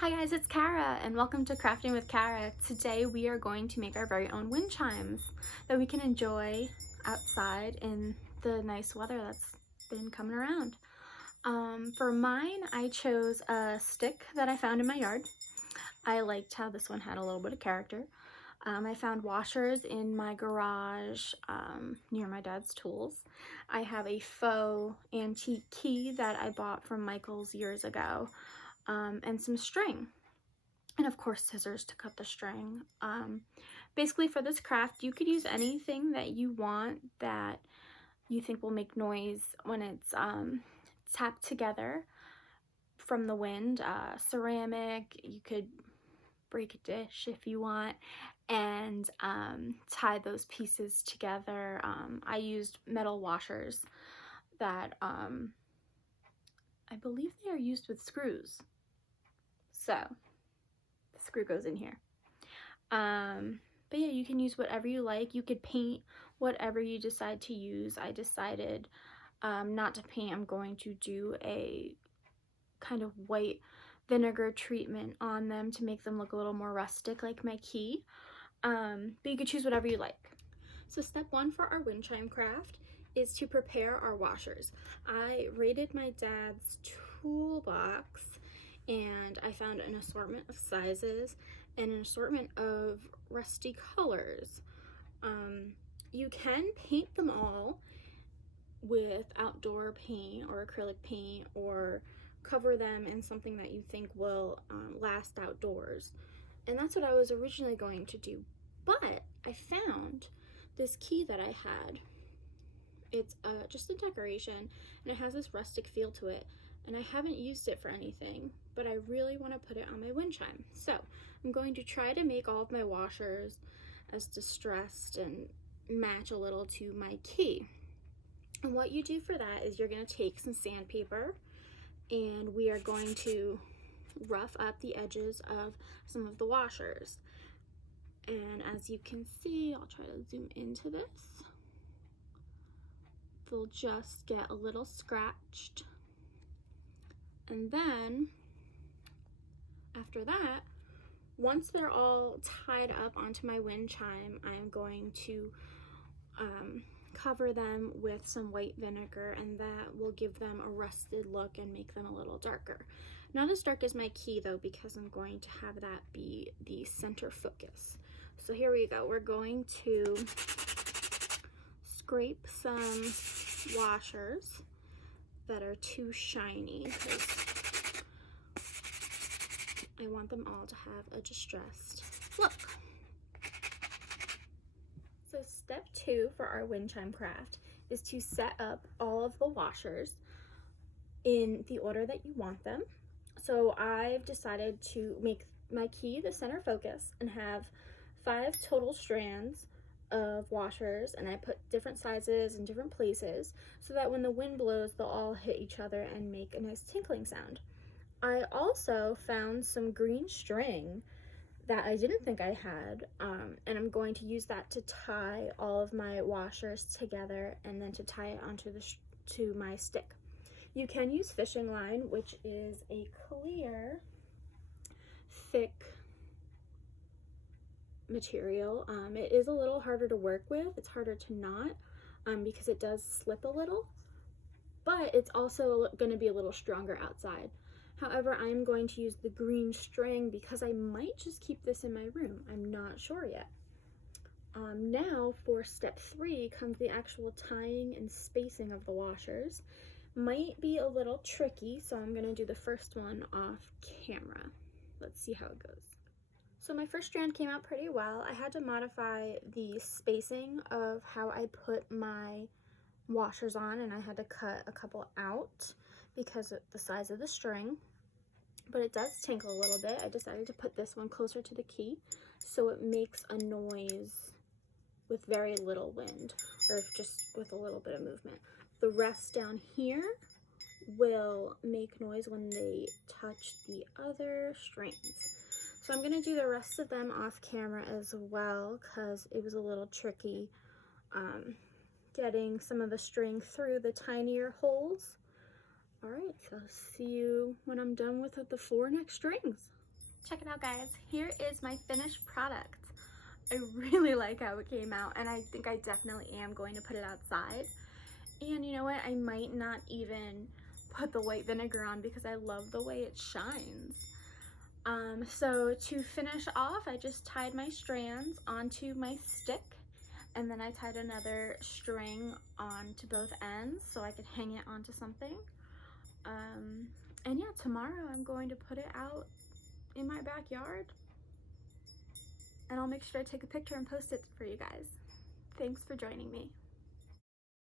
Hi guys, it's Kara and welcome to Crafting with Kara. Today we are going to make our very own wind chimes that we can enjoy outside in the nice weather that's been coming around. For mine, I chose a stick that I found in my yard. I liked how this one had a little bit of character. I found washers in my garage near my dad's tools. I have a faux antique key that I bought from Michael's years ago. And some string, and of course scissors to cut the string. Basically for this craft you could use anything that you want that you think will make noise when it's tapped together from the wind. Ceramic, you could break a dish if you want, and tie those pieces together. I used metal washers that I believe they are used with screws. So the screw goes in here. But yeah, you can use whatever you like. You could paint whatever you decide to use. I decided not to paint. I'm going to do a kind of white vinegar treatment on them to make them look a little more rustic like my key. But you could choose whatever you like. So step one for our wind chime craft is to prepare our washers. I raided my dad's toolbox and I found an assortment of sizes and an assortment of rusty colors. You can paint them all with outdoor paint or acrylic paint, or cover them in something that you think will last outdoors. And that's what I was originally going to do. But I found this key that I had. It's just a decoration and it has this rustic feel to it. And I haven't used it for anything, but I really want to put it on my wind chime. So I'm going to try to make all of my washers as distressed and match a little to my key. And what you do for that is you're going to take some sandpaper and we are going to rough up the edges of some of the washers. And as you can see, I'll try to zoom into this. They'll just get a little scratched. And then after that, once they're all tied up onto my wind chime, I'm going to cover them with some white vinegar, and that will give them a rusted look and make them a little darker. Not as dark as my key though, because I'm going to have that be the center focus. So here we go. We're going to scrape some washers that are too shiny because I want them all to have a distressed look. So step two for our wind chime craft is to set up all of the washers in the order that you want them. So I've decided to make my key the center focus and have 5 total strands of washers, and I put different sizes in different places so that when the wind blows they'll all hit each other and make a nice tinkling sound. I also found some green string that I didn't think I had, and I'm going to use that to tie all of my washers together and then to tie it onto to my stick. You can use fishing line, which is a clear, thick material. It is a little harder to work with. It's harder to knot because it does slip a little, but it's also going to be a little stronger outside. However, I'm going to use the green string because I might just keep this in my room. I'm not sure yet. Now for step 3 comes the actual tying and spacing of the washers. Might be a little tricky, so I'm going to do the first one off camera. Let's see how it goes. So my first strand came out pretty well. I had to modify the spacing of how I put my washers on, and I had to cut a couple out because of the size of the string, but it does tinkle a little bit. I decided to put this one closer to the key so it makes a noise with very little wind, or just with a little bit of movement. The rest down here will make noise when they touch the other strings. So I'm going to do the rest of them off camera as well because it was a little tricky getting some of the string through the tinier holes. All right, so see you when I'm done with the 4 next strings. Check it out, guys. Here is my finished product. I really like how it came out, and I think I definitely am going to put it outside. And you know what? I might not even put the white vinegar on because I love the way it shines. So to finish off, I just tied my strands onto my stick, and then I tied another string onto both ends so I could hang it onto something. And yeah, tomorrow I'm going to put it out in my backyard, and I'll make sure I take a picture and post it for you guys. Thanks for joining me.